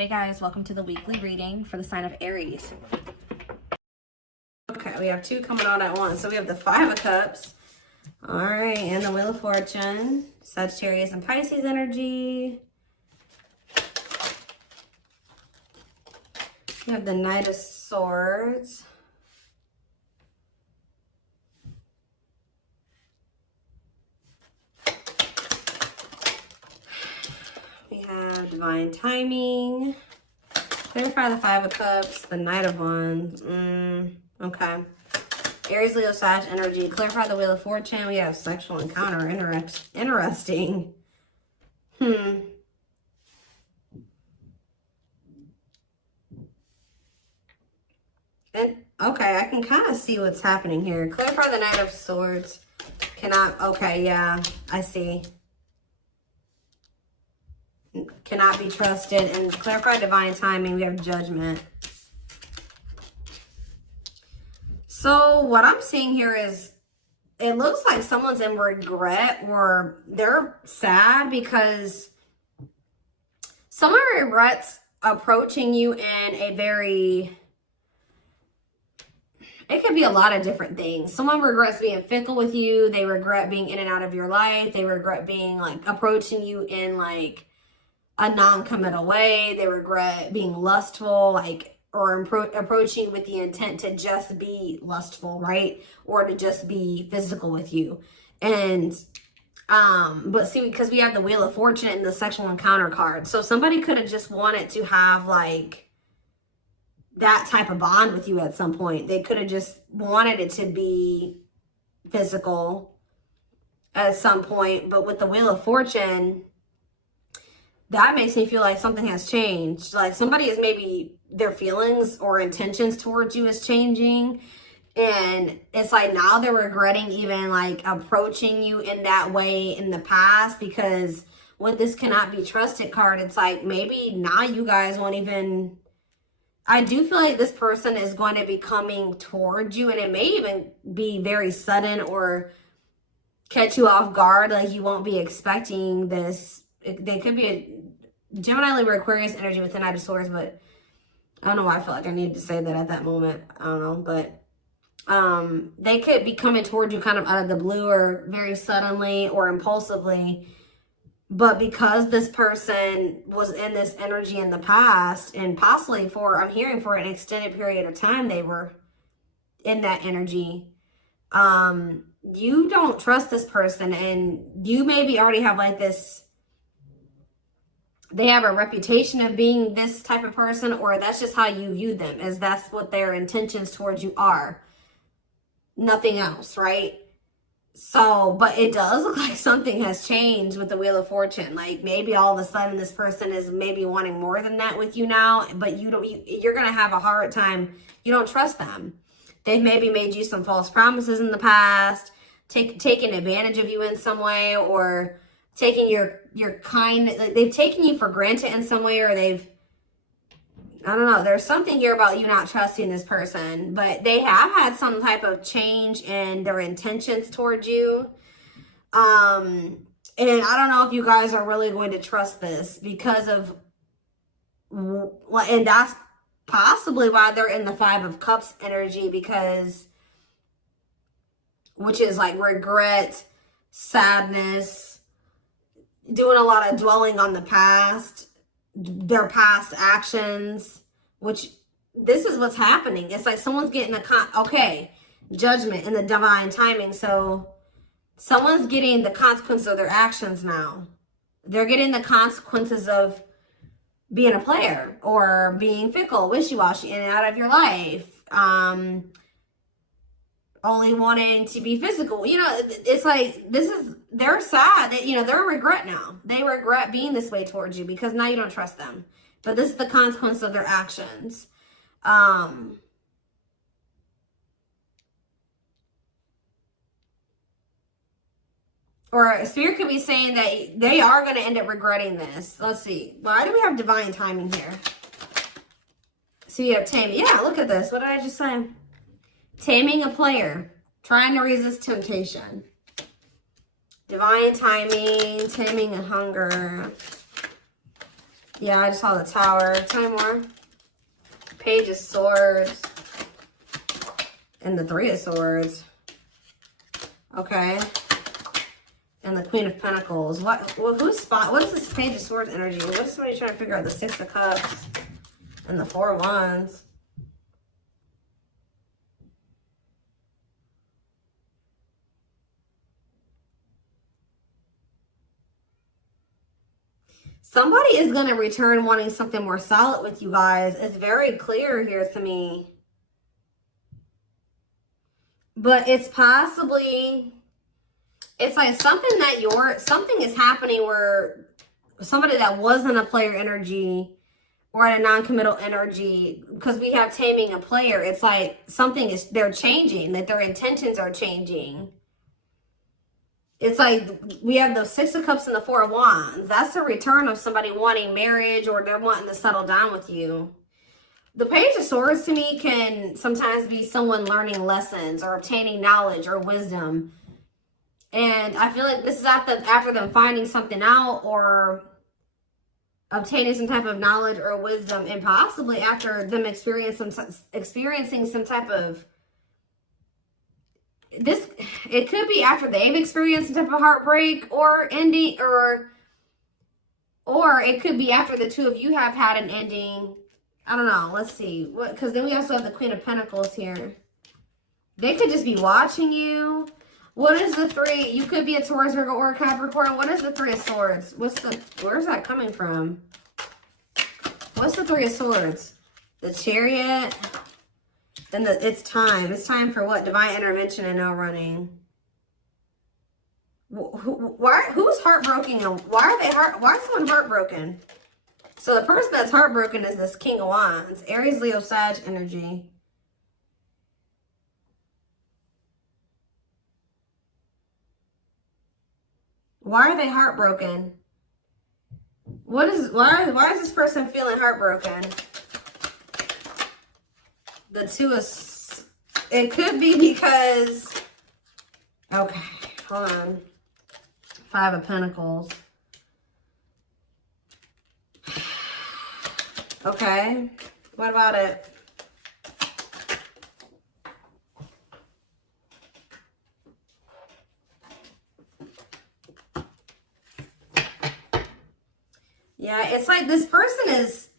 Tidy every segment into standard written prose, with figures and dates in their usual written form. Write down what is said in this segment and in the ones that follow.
Hey guys, welcome to the weekly reading for the sign of Aries. Okay, we have two coming on at once. So we have the Five of Cups. All right, and the Wheel of Fortune. Sagittarius and Pisces energy. We have the Knight of Swords. We have Divine Timing. Clarify the Five of Cups, the Knight of Wands. Okay. Aries, Leo, Sag energy. Clarify the Wheel of Fortune. We have sexual encounter. Interesting. And, okay, I can kind of see what's happening here. Clarify the Knight of Swords. Cannot, okay, yeah, I see. Cannot be trusted. And clarify Divine Timing. We have Judgment. So what I'm seeing here is it looks like someone's in regret or they're sad because someone regrets approaching you in a very, it could be a lot of different things. Someone regrets being fickle with you. They regret being in and out of your life. They regret being like approaching you in like a non-committal way. They regret being lustful, like, or approaching with the intent to just be lustful, right? Or to just be physical with you. And, but see, because we have the Wheel of Fortune and the sexual encounter card. So somebody could have just wanted to have like that type of bond with you at some point. They could have just wanted it to be physical at some point. But with the Wheel of Fortune, that makes me feel like something has changed. Like somebody is maybe their feelings or intentions towards you is changing. And it's like now they're regretting even like approaching you in that way in the past, because with this cannot be trusted card, it's like maybe now you guys won't even, I do feel like this person is going to be coming towards you, and it may even be very sudden or catch you off guard. Like you won't be expecting this. They could be a Gemini, Libra, Aquarius energy with the Knight of Swords, but I don't know why I feel like I needed to say that at that moment. I don't know, but they could be coming towards you kind of out of the blue or very suddenly or impulsively. But because this person was in this energy in the past, and possibly for, I'm hearing for an extended period of time, they were in that energy. You don't trust this person, and you maybe already have like this, they have a reputation of being this type of person, or that's just how you view them, as that's what their intentions towards you are. Nothing else, right? So, but it does look like something has changed with the Wheel of Fortune. Like maybe all of a sudden this person is maybe wanting more than that with you now, but you're going to have a hard time. You don't trust them. They've maybe made you some false promises in the past, taken advantage of you in some way, or taking your kind, like they've taken you for granted in some way, or they've, I don't know, there's something here about you not trusting this person, but they have had some type of change in their intentions towards you. And I don't know if you guys are really going to trust this because of, and that's possibly why they're in the Five of Cups energy, because, which is like regret, sadness, doing a lot of dwelling on the past, their past actions, which this is what's happening. It's like someone's getting Judgment and the Divine Timing. So someone's getting the consequence of their actions now. They're getting the consequences of being a player or being fickle, wishy-washy, in and out of your life. Only wanting to be physical. You know, it's like, they're sad that, you know, they're regret now. They regret being this way towards you because now you don't trust them. But this is the consequence of their actions. Or Spirit could be saying that they are going to end up regretting this. Let's see. Why do we have Divine Timing here? So you have Taming. Yeah, look at this. What did I just say? Taming a player, trying to resist temptation. Divine Timing, taming a hunger. Yeah, I just saw the Tower. Tell me more. Page of Swords. And the Three of Swords. Okay. And the Queen of Pentacles. What is this Page of Swords energy? What is somebody trying to figure out? The Six of Cups. And the Four of Wands. Somebody is going to return wanting something more solid with you guys. It's very clear here to me. But it's possibly, it's like something is happening where somebody that wasn't a player energy or at a non-committal energy, because we have taming a player, it's like they're changing, that their intentions are changing. It's like we have the Six of Cups and the Four of Wands. That's the return of somebody wanting marriage, or they're wanting to settle down with you. The Page of Swords to me can sometimes be someone learning lessons or obtaining knowledge or wisdom. And I feel like this is after them finding something out or obtaining some type of knowledge or wisdom, and possibly after them experiencing some type of it could be after they've experienced some type of heartbreak or ending, or it could be after the two of you have had an ending. I don't know. Let's see. Because then we also have the Queen of Pentacles here. They could just be watching you. What is the three? You could be a Taurus, Virgo, or a Capricorn. What is the Three of Swords? Where's that coming from? What's the Three of Swords? The Chariot. Then it's time. It's time for what? Divine intervention and no running. Who's heartbroken? Why is someone heartbroken? So the person that's heartbroken is this King of Wands. Aries, Leo, Sag energy. Why are they heartbroken? Why is this person feeling heartbroken? The Two of... It could be because... Okay, hold on. Five of Pentacles. Okay, what about it? Yeah, it's like this person is...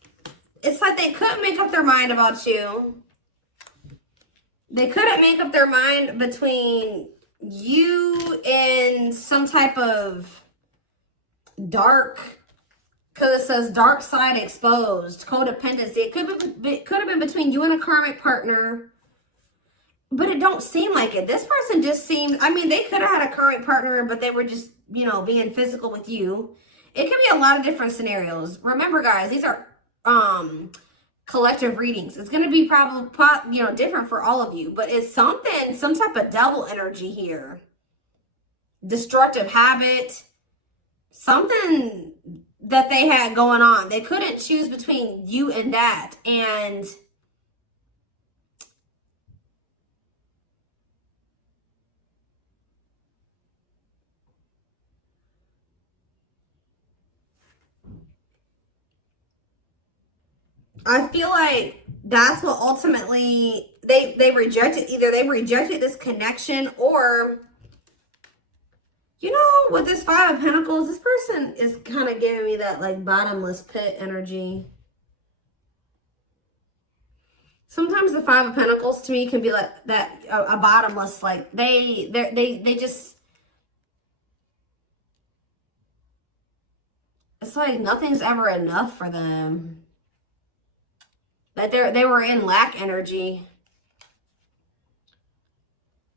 It's like they couldn't make up their mind about you. They couldn't make up their mind between you and some type of dark, because it says dark side exposed, codependency. It could have been between you and a karmic partner, but it don't seem like it. This person just seems, I mean, they could have had a karmic partner, but they were just, you know, being physical with you. It could be a lot of different scenarios. Remember, guys, these are collective readings. It's going to be probably, you know, different for all of you, but it's some type of devil energy here. Destructive habit, something that they had going on. They couldn't choose between you and that. And I feel like that's what ultimately they rejected. Either they rejected this connection, or, you know, with this Five of Pentacles, this person is kind of giving me that like bottomless pit energy. Sometimes the Five of Pentacles to me can be like that, a bottomless, like they just, it's like nothing's ever enough for them. That they were in lack energy.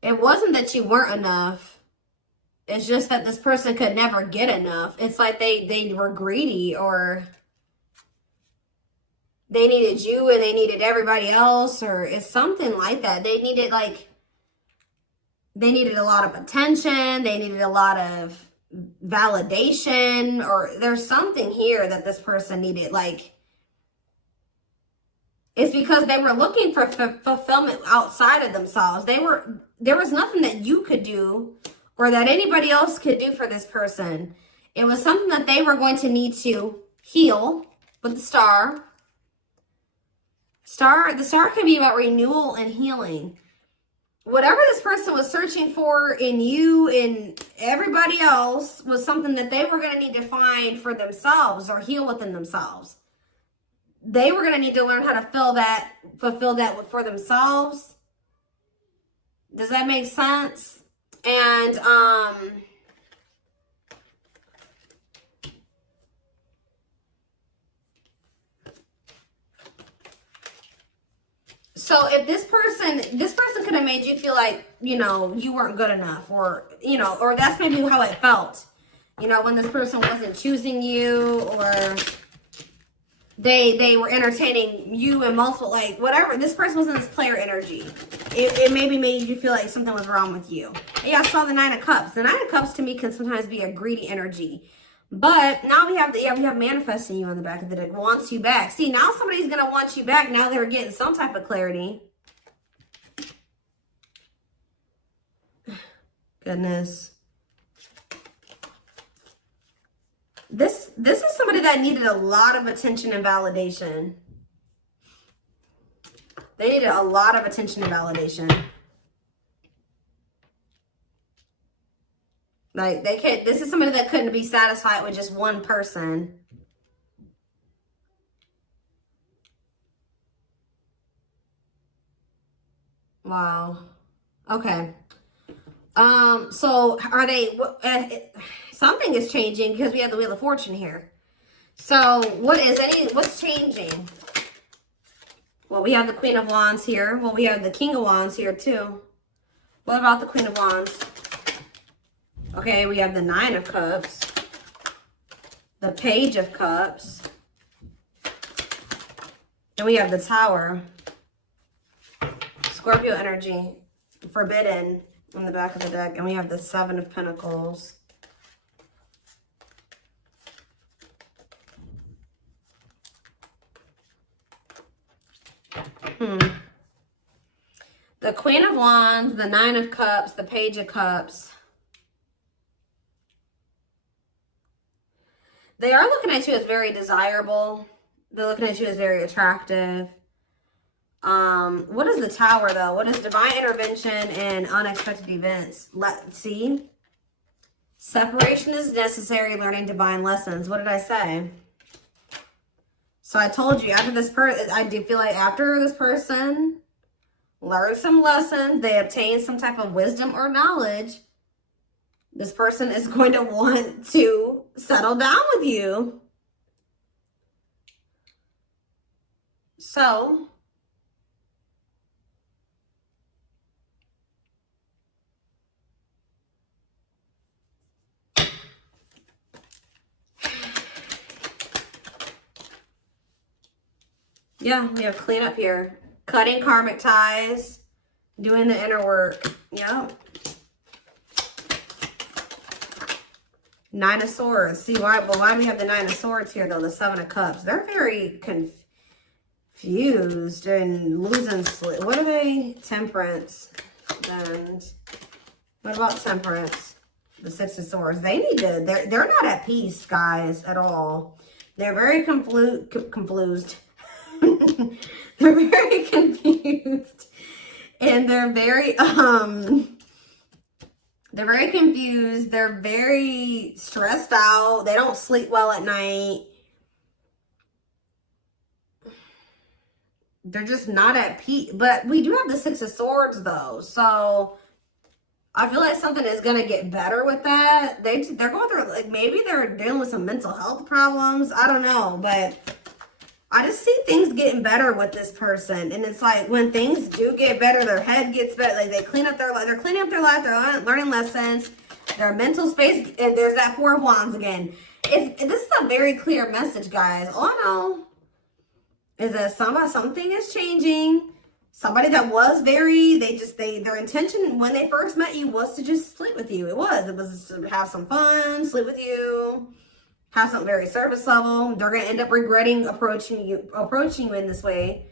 It wasn't that you weren't enough. It's just that this person could never get enough. It's like they were greedy, or they needed you and they needed everybody else, or it's something like that. They needed a lot of attention. They needed a lot of validation, or there's something here that this person needed, like, it's because they were looking for fulfillment outside of themselves. There was nothing that you could do or that anybody else could do for this person. It was something that they were going to need to heal with the star. The star can be about renewal and healing. Whatever this person was searching for in you and everybody else was something that they were going to need to find for themselves or heal within themselves. They were going to need to learn how to fulfill that for themselves. Does that make sense? And, so if this person could have made you feel like, you know, you weren't good enough, or, you know, or that's maybe how it felt, you know, when this person wasn't choosing you, or they were entertaining you in multiple, like, whatever. This person was in this player energy. It maybe made you feel like something was wrong with you. And yeah, I saw the Nine of Cups. The Nine of Cups to me can sometimes be a greedy energy. But now we have manifesting you on the back of the deck. Wants you back. See, now somebody's going to want you back. Now they're getting some type of clarity. Goodness. This is somebody that needed a lot of attention and validation. They needed a lot of attention and validation. Like, this is somebody that couldn't be satisfied with just one person. Wow. Okay. So are they, something is changing because we have the Wheel of Fortune here. So what's changing? Well, we have the Queen of Wands here. Well, we have the King of Wands here too. What about the Queen of Wands? Okay, we have the Nine of Cups, the Page of Cups, and we have the Tower. Scorpio energy, forbidden on the back of the deck, and we have the Seven of Pentacles. The Queen of Wands, the Nine of Cups, the Page of Cups. They are looking at you as very desirable. They're looking at you as very attractive. What is the Tower, though? What is divine intervention and unexpected events? Let's see. Separation is necessary, learning divine lessons. What did I say? So I told you, after this person, I do feel like after this person learned some lessons, they obtained some type of wisdom or knowledge, this person is going to want to settle down with you. So, yeah, we have cleanup here. Cutting karmic ties, doing the inner work. Yep. Nine of Swords. See, why do we have the Nine of Swords here, though? The Seven of Cups. They're very confused and losing sleep. What are they? Temperance. And what about Temperance? The Six of Swords. They need to, they're not at peace, guys, at all. They're very confused. They're very confused. And they're very confused. They're very stressed out. They don't sleep well at night. They're just not at peace. But we do have the Six of Swords, though. So I feel like something is going to get better with that. They're going through, like, maybe they're dealing with some mental health problems. I don't know. But I just see things getting better with this person. And it's like when things do get better, their head gets better. Like, they're cleaning up their life. They're learning lessons. Their mental space. And there's that Four of Wands again. This is a very clear message, guys. All I know is that something is changing. Somebody that was their intention when they first met you was to just sleep with you. It was to have some fun, sleep with you, have something very surface level. They're going to end up regretting approaching you in this way.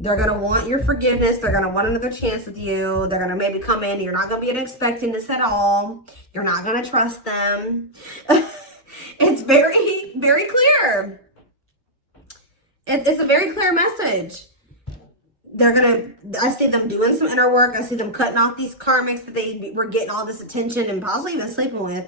They're going to want your forgiveness. They're going to want another chance with you. They're going to maybe come in. You're not going to be expecting this at all. You're not going to trust them. It's very, very clear. It's a very clear message. I see them doing some inner work. I see them cutting off these karmics that they were getting all this attention and possibly even sleeping with.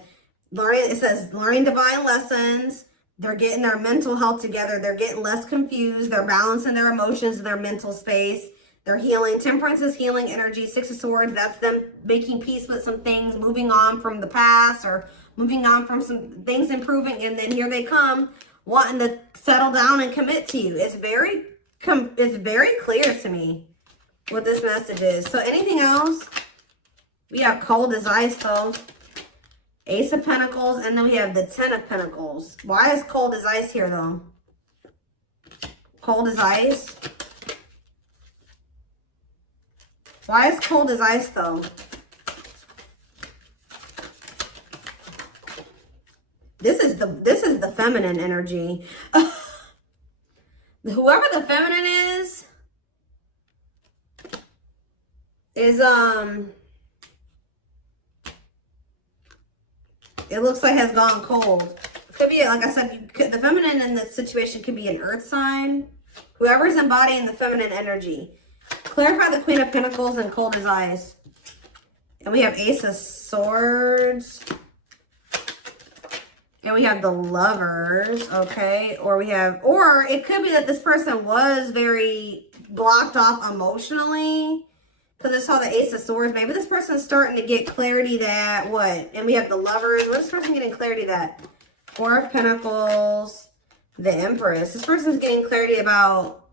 It says learning divine lessons. They're getting their mental health together. They're getting less confused. They're balancing their emotions in their mental space. They're healing. Temperance is healing energy. Six of Swords, that's them making peace with some things, moving on from the past or moving on from some things improving. And then here they come wanting to settle down and commit to you. It's very clear to me what this message is. So anything else? We have cold as ice though. Ace of Pentacles, and then we have the Ten of Pentacles. Why is cold as ice here though? Cold as ice. Why is cold as ice though? This is the feminine energy. Whoever the feminine is it looks like has gone cold. Could be, like I said, the feminine in this situation could be an earth sign. Whoever's embodying the feminine energy. Clarify the Queen of Pentacles and cold as ice. And we have Ace of Swords. And we have the Lovers, okay? Or it could be that this person was very blocked off emotionally. Because I saw the Ace of Swords. Maybe this person's starting to get clarity that, what? And we have the Lovers. What is this person getting clarity that? Four of Pentacles, the Empress. This person's getting clarity about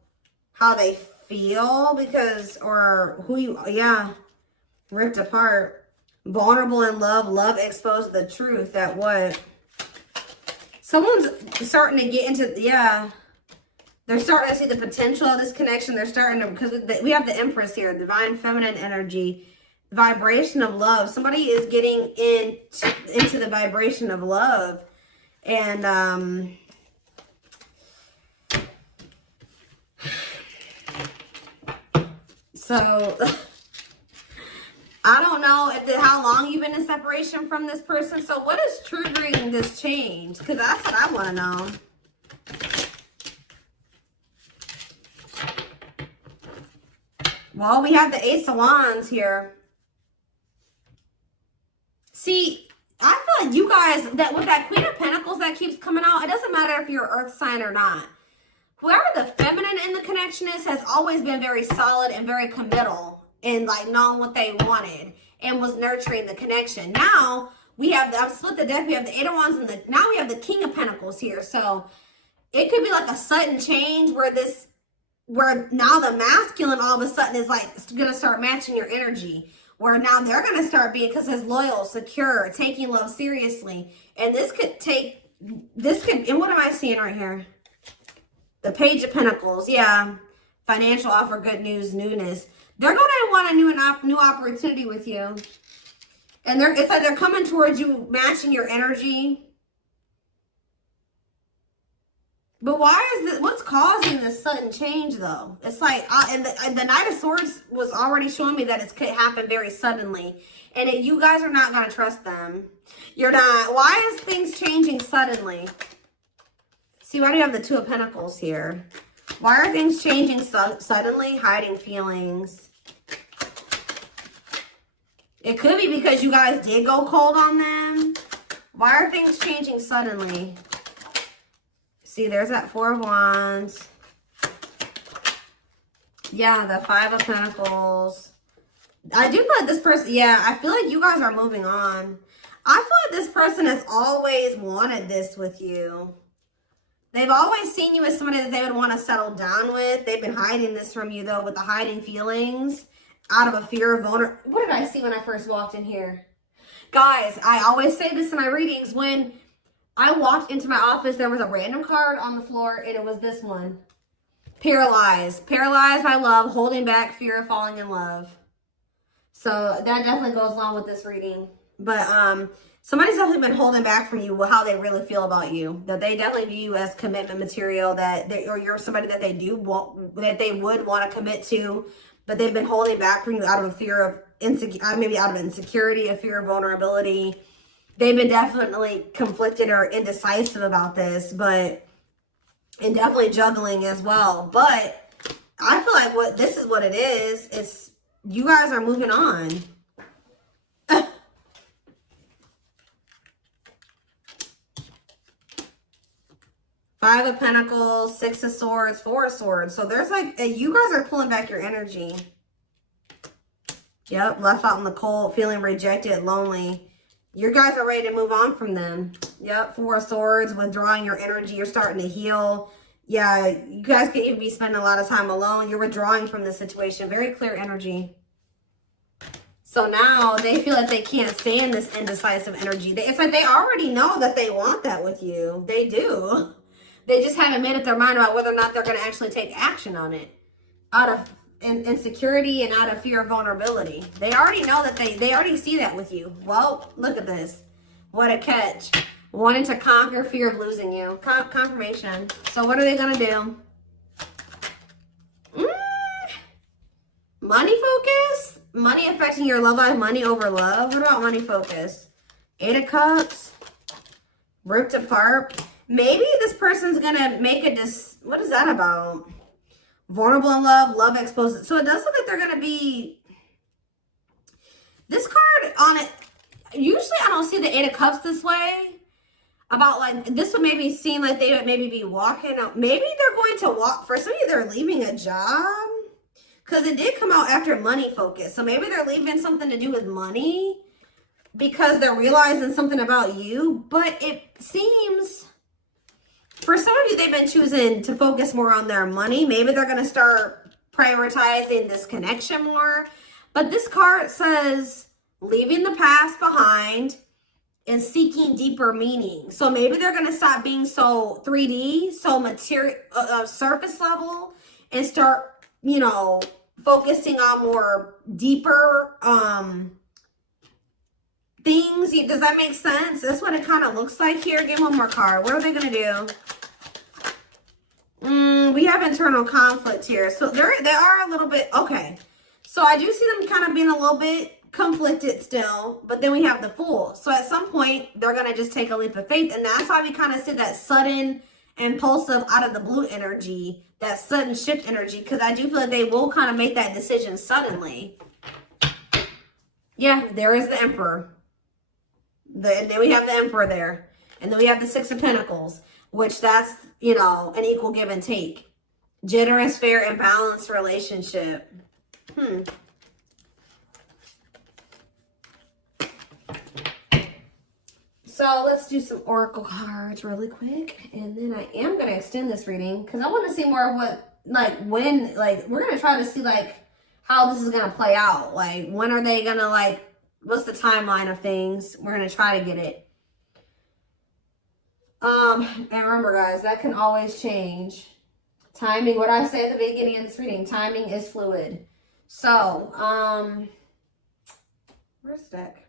how they feel because, or who you, yeah, ripped apart. Vulnerable in love, love exposed the truth that what? Someone's starting to get into, yeah. They're starting to see the potential of this connection. They're starting to, because we have the Empress here, divine feminine energy, vibration of love. Somebody is getting into the vibration of love. And, so I don't know how long you've been in separation from this person. So what is triggering this change? Because that's what I want to know. Well, we have the Ace of Wands here. See, I feel like you guys, that with that Queen of Pentacles that keeps coming out, it doesn't matter if you're an earth sign or not. Whoever the feminine in the connection is has always been very solid and very committal and like knowing what they wanted and was nurturing the connection. Now we have, I've split the deck, we have the Eight of Wands and now we have the King of Pentacles here. So it could be like a sudden change where now the masculine all of a sudden is like going to start matching your energy. Where now they're going to start being, because it's loyal, secure, taking love seriously. And and what am I seeing right here? The Page of Pentacles, yeah. Financial offer, good news, newness. They're going to want a new opportunity with you. And it's like they're coming towards you, matching your energy. But why is this, what's causing this sudden change though? It's like, and the Knight of Swords was already showing me that it could happen very suddenly. And you guys are not going to trust them. You're not. Why is things changing suddenly? See, why do you have the Two of Pentacles here? Why are things changing suddenly? Hiding feelings. It could be because you guys did go cold on them. Why are things changing suddenly? See, there's that Four of Wands. Yeah, the Five of Pentacles. I do feel like this person, yeah, I feel like you guys are moving on. I feel like this person has always wanted this with you. They've always seen you as somebody that they would want to settle down with. They've been hiding this from you, though, with the hiding feelings out of a fear of vulnerability. What did I see when I first walked in here? Guys, I always say this in my readings. When I walked into my office, there was a random card on the floor, and it was this one. Paralyzed. Paralyzed by love, holding back, fear of falling in love. So that definitely goes along with this reading. But somebody's definitely been holding back from you how they really feel about you. That they definitely view you as commitment material, or you're somebody that they would want to commit to, but they've been holding back from you out of a fear of maybe out of insecurity, a fear of vulnerability. They've been definitely conflicted or indecisive about this, but and definitely juggling as well. But I feel like this is what it is. It's you guys are moving on. Five of Pentacles, Six of Swords, Four of Swords. So there's like, you guys are pulling back your energy. Yep, left out in the cold, feeling rejected, lonely. You guys are ready to move on from them. Yep, Four of Swords, withdrawing your energy. You're starting to heal. Yeah, you guys could even be spending a lot of time alone. You're withdrawing from this situation. Very clear energy. So now they feel like they can't stay in this indecisive energy. It's like they already know that they want that with you. They do. They just haven't made up their mind about whether or not they're going to actually take action on it. Out of insecurity and out of fear of vulnerability. They already know that they already see that with you. Well, look at this. What a catch. Wanting to conquer fear of losing you. Confirmation. So what are they going to do? Money focus? Money affecting your love life. Money over love. What about money focus? Eight of Cups. Ripped apart. Maybe this person's going to make what is that about? Vulnerable in love, love exposed. So it does look like they're going to be, this card on it, usually I don't see the Eight of Cups this way. About like, this would maybe seem like they would maybe be walking out. Maybe they're going to walk, for some of you, they're leaving a job. Because it did come out after money focus. So maybe they're leaving something to do with money. Because they're realizing something about you. But it seems, for some of you, they've been choosing to focus more on their money. Maybe they're going to start prioritizing this connection more. But this card says, leaving the past behind and seeking deeper meaning. So maybe they're going to stop being so 3D, so material, surface level, and start, you know, focusing on more deeper things. Does that make sense? That's what it kind of looks like here. Give one more card. What are they going to do? We have internal conflict here. So they are a little bit, okay. So I do see them kind of being a little bit conflicted still, but then we have the Fool. So at some point, they're going to just take a leap of faith. And that's why we kind of see that sudden, impulsive, out of the blue energy, that sudden shift energy, because I do feel like they will kind of make that decision suddenly. Yeah, there is the Emperor. And then we have the Emperor there. And then we have the Six of Pentacles, which that's, you know, an equal give and take. Generous, fair, and balanced relationship. So let's do some oracle cards really quick. And then I am going to extend this reading because I want to see more of what, like, when, like, we're going to try to see, like, how this is going to play out. Like, when are they going to, like, what's the timeline of things? We're going to try to get it. And remember, guys, that can always change. Timing, what I say at the beginning of this reading, timing is fluid. So, where's the deck?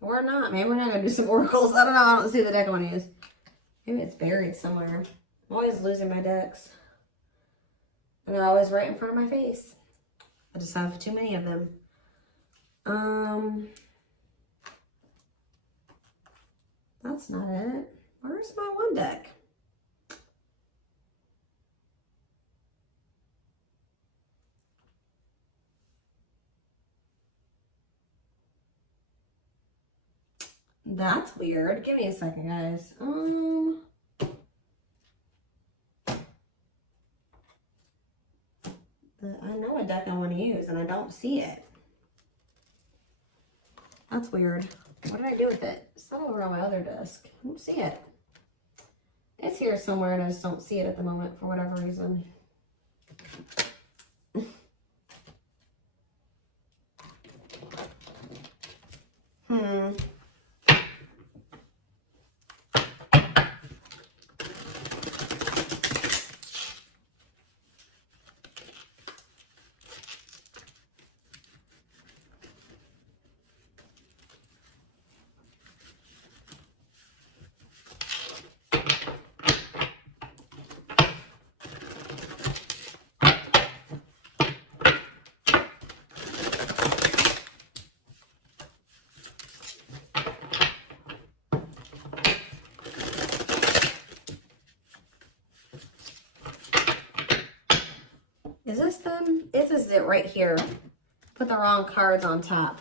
Or not. Maybe we're not going to do some oracles. I don't know. I don't see the deck I want to use. Maybe it's buried somewhere. I'm always losing my decks. And they're always right in front of my face. I just have too many of them. That's not it. Where's my one deck? That's weird. Give me a second, guys. I know a deck I want to use, and I don't see it. That's weird. What did I do with it? It's not over on my other desk. I don't see it. It's here somewhere, and I just don't see it at the moment for whatever reason. Is this them? This is it right here. Put the wrong cards on top.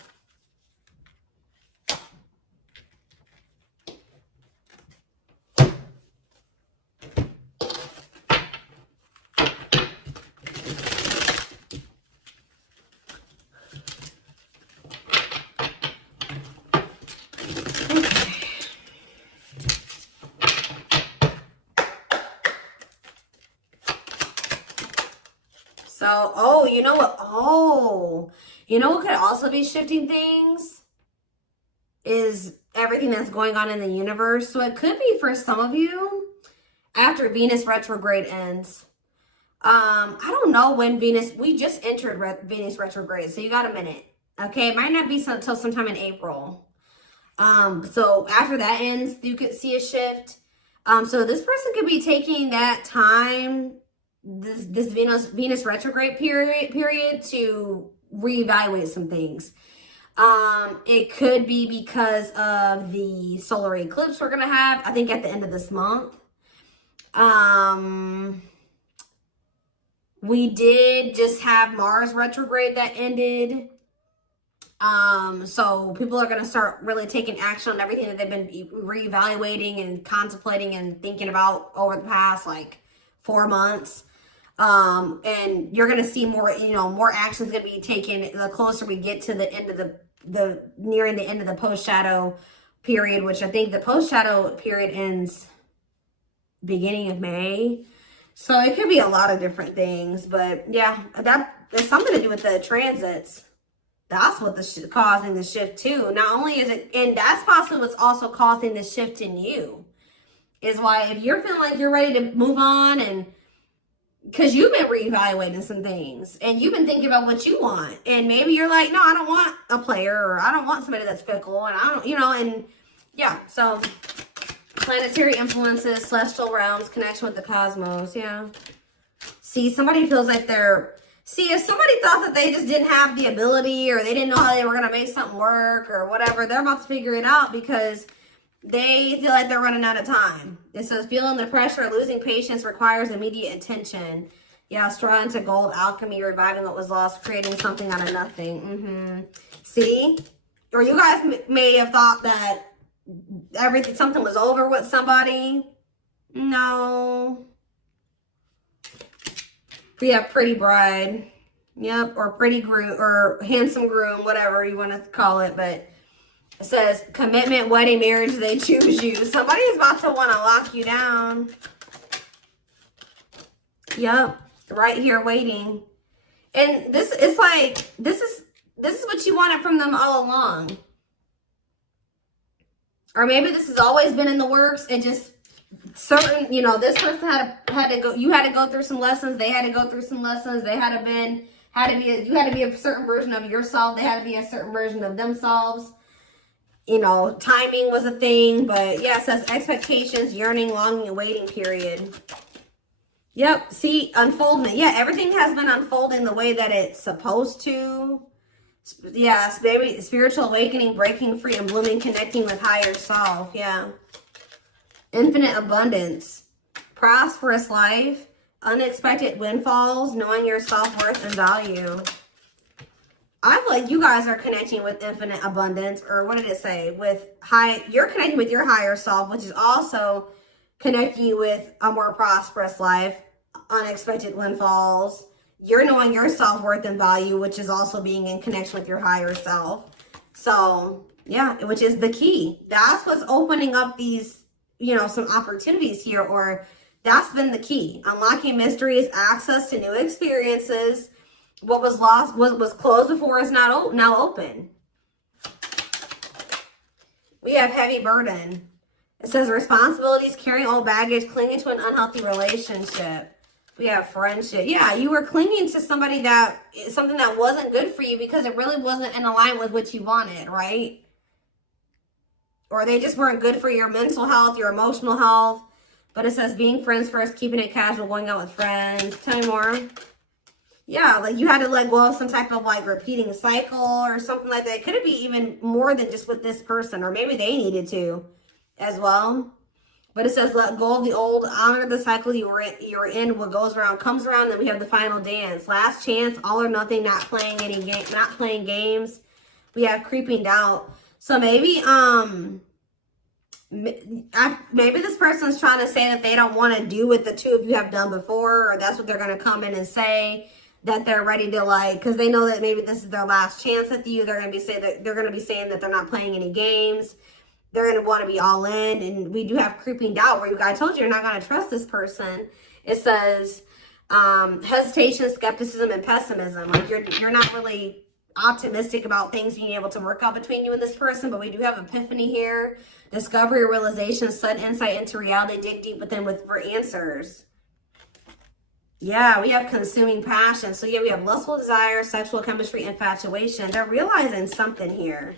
So, oh, you know what? Oh, you know what could also be shifting things? Is everything that's going on in the universe. So it could be for some of you after Venus retrograde ends. I don't know when Venus, we just entered Venus retrograde. So you got a minute. Okay. It might not be until sometime in April. So after that ends, you could see a shift. So this person could be taking that time, this Venus retrograde period to reevaluate some things. It could be because of the solar eclipse we're gonna have, I think at the end of this month. We did just have Mars retrograde that ended. So people are going to start really taking action on everything that they've been reevaluating and contemplating and thinking about over the past like 4 months. And you're going to see more, you know, more actions going to be taken the closer we get to the end of the nearing the end of the post shadow period, which I think the post shadow period ends beginning of May. So it could be a lot of different things, but yeah, that has something to do with the transits. That's what's causing the shift too. Not only is it, and that's possibly what's also causing the shift in you, is why if you're feeling like you're ready to move on, and because you've been reevaluating some things and you've been thinking about what you want, and maybe you're like, no, I don't want a player, or I don't want somebody that's fickle, and I don't, you know, and yeah, so planetary influences, celestial realms, connection with the cosmos, yeah. See, somebody feels like they're, see, if somebody thought that they just didn't have the ability, or they didn't know how they were going to make something work or whatever, they're about to figure it out because they feel like they're running out of time. It says, feeling the pressure, losing patience requires immediate attention. Yeah, straw into gold, alchemy, reviving what was lost, creating something out of nothing. See? Or you guys may have thought that something was over with somebody. No. We have pretty bride. Yep, or pretty groom, or handsome groom, whatever you want to call it. But it says commitment, wedding, marriage, they choose you. Somebody's about to want to lock you down. Yep, right here waiting. And this is like, this is what you wanted from them all along. Or maybe this has always been in the works. It just certain, you know, this person had to go, you had to go through some lessons, they had to go through some lessons, you had to be a certain version of yourself, they had to be a certain version of themselves. You know, timing was a thing, but yeah, it says expectations, yearning, longing, and waiting period. Yep, see, unfoldment. Yeah, everything has been unfolding the way that it's supposed to. Yeah, maybe spiritual awakening, breaking free, and blooming, connecting with higher self. Yeah. Infinite abundance, prosperous life, unexpected windfalls, knowing your self-worth and value. I feel like you guys are connecting with infinite abundance, or what did it say? You're connecting with your higher self, which is also connecting you with a more prosperous life, unexpected windfalls. You're knowing your self-worth and value, which is also being in connection with your higher self. So, yeah, which is the key. That's what's opening up these, you know, some opportunities here, or that's been the key. Unlocking mysteries, access to new experiences. What was lost, what was closed before is now open. We have heavy burden. It says responsibilities, carrying old baggage, clinging to an unhealthy relationship. We have friendship. Yeah, you were clinging to something that wasn't good for you because it really wasn't in alignment with what you wanted, right? Or they just weren't good for your mental health, your emotional health. But it says being friends first, keeping it casual, going out with friends. Tell me more. Yeah, like you had to let go of some type of like repeating cycle or something like that. Could it be even more than just with this person? Or maybe they needed to as well. But it says, let go of the old, honor the cycle you're in. What goes around comes around. Then we have the final dance. Last chance, all or nothing, not playing any game, not playing games. We have creeping doubt. So maybe, maybe this person's trying to say that they don't want to do what the two of you have done before, or that's what they're going to come in and say, that they're ready to, like, because they know that maybe this is their last chance with you. They're going to be saying that they're not playing any games. They're going to want to be all in. And we do have creeping doubt, where I told you you're not going to trust this person. It says hesitation, skepticism, and pessimism. Like you're not really optimistic about things being able to work out between you and this person. But we do have epiphany here, discovery, realization, sudden insight into reality. Dig deep within for answers. Yeah, we have consuming passion. So yeah, we have lustful desire, sexual chemistry, infatuation. They're realizing something here.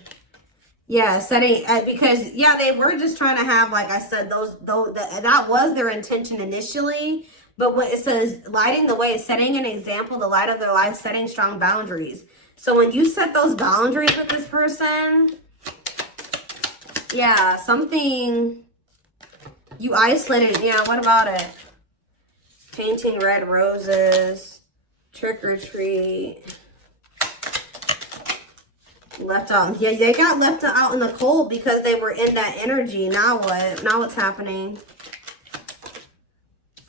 Yeah, setting, because, yeah, they were just trying to have, like I said, that was their intention initially. But when it says lighting the way, setting an example, the light of their life, setting strong boundaries. So when you set those boundaries with this person, yeah, something, you isolated. Yeah, what about it? Painting red roses, trick or treat. Left out. Yeah, they got left out in the cold because they were in that energy. Now what? Now what's happening?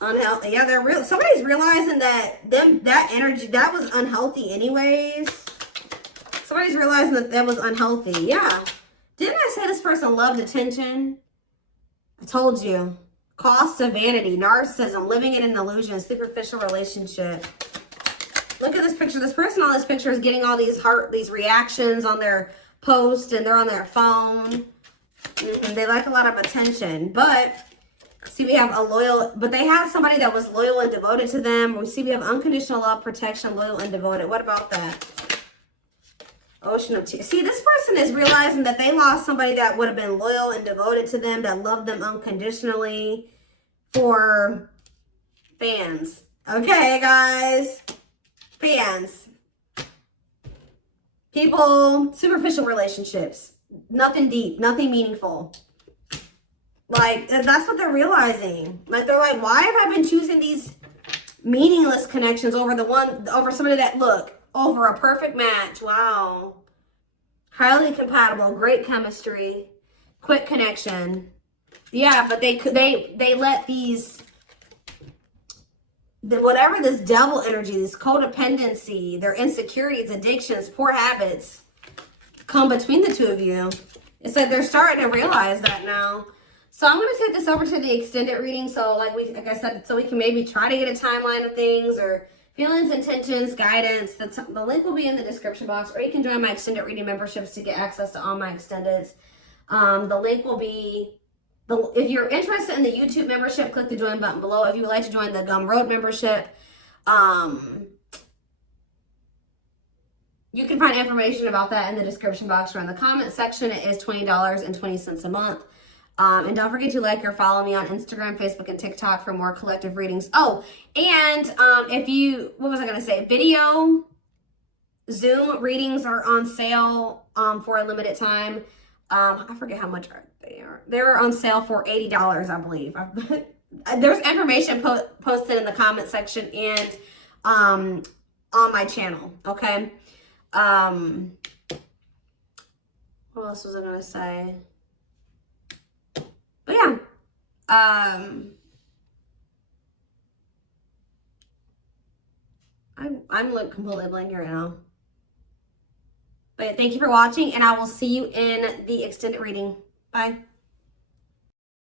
Unhealthy. Yeah, somebody's realizing that that energy, that was unhealthy anyways. Somebody's realizing that was unhealthy. Yeah. Didn't I say this person loved attention? I told you. Cost of vanity, narcissism, living in an illusion, superficial relationship. Look at this picture. This person on this picture is getting all these reactions on their post, and they're on their phone. They like a lot of attention. But see, we have but they have somebody that was loyal and devoted to them. We see we have unconditional love, protection, loyal and devoted. What about that? Ocean of tears. See, this person is realizing that they lost somebody that would have been loyal and devoted to them, that loved them unconditionally, for fans. Okay, guys. Fans. People, superficial relationships. Nothing deep, nothing meaningful. Like, that's what they're realizing. Like, they're like, why have I been choosing these meaningless connections over somebody that, look, over a perfect match? Wow. Highly compatible, great chemistry, quick connection. Yeah, but they let whatever this devil energy, this codependency, their insecurities, addictions, poor habits come between the two of you. It's like they're starting to realize that now. So I'm going to take this over to the extended reading. So like I said, so we can maybe try to get a timeline of things, or feelings, intentions, guidance. The link will be in the description box, or you can join my extended reading memberships to get access to all my extendeds. The link will be, if you're interested in the YouTube membership, click the join button below. If you would like to join the Gumroad membership, you can find information about that in the description box or in the comment section. It is $20.20 a month. And don't forget to like or follow me on Instagram, Facebook, and TikTok for more collective readings. Oh, and what was I going to say? Video Zoom readings are on sale for a limited time. I forget how much they are. They're on sale for $80, I believe. There's information posted in the comment section and on my channel, okay? What else was I going to say? But yeah, I'm like completely blank right now. But thank you for watching, and I will see you in the extended reading. Bye.